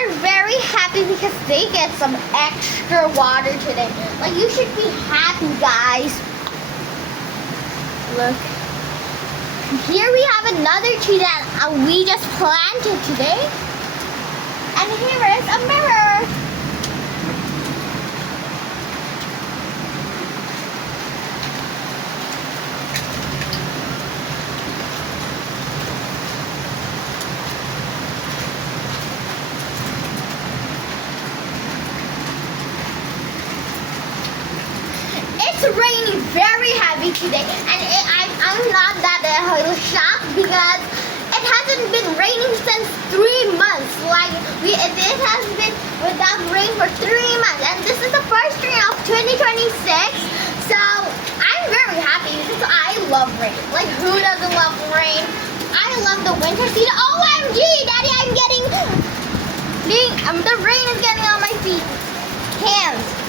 they're very happy because they get some extra water today. Like, you should be happy, guys. Look. Here we have another tree that we just planted today. And here is a mirror. It's raining very heavy today, and I'm not that shocked because it hasn't been raining since 3 months. Like, it has been without rain for 3 months, and this is the first rain of 2026. So I'm very happy because I love rain. Like, who doesn't love rain? I love the winter season. OMG, Daddy, I'm getting the rain is getting on my feet, hands.